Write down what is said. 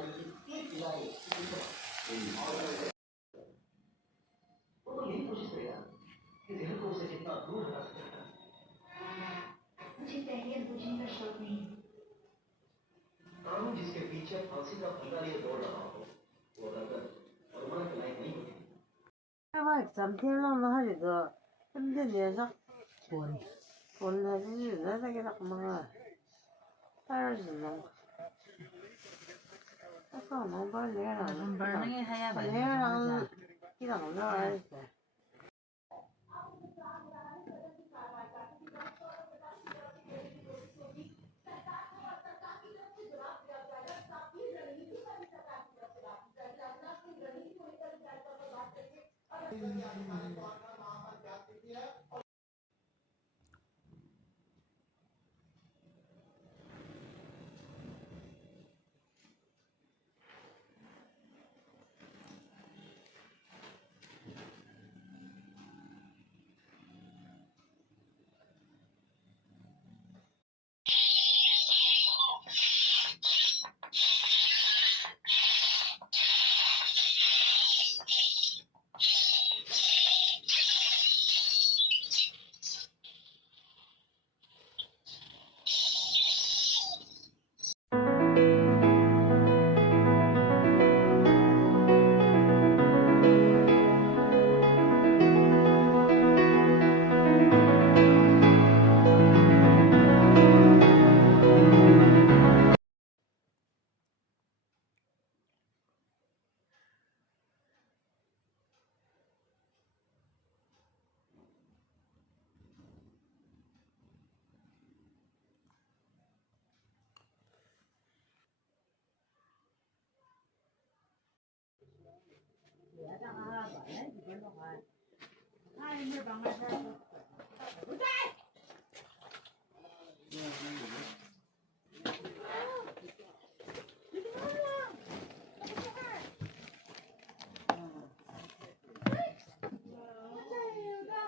वो तो यही कोशिश करेगा कि जहर को उसे जितना दूर हटा सके। मुझे तहरीर बुझने का शौक नहीं। कानून जिसके पीछे फांसी का फंदा लिए दौड़ रहा हो वो रगत और मन के लायक नहीं होती। 3天浪的还得个，跟这脸上滚的，就是那个什么，但是能，那个能把脸上，脸上一两个而已。别让他晚来几分钟还，他也没帮俺事儿。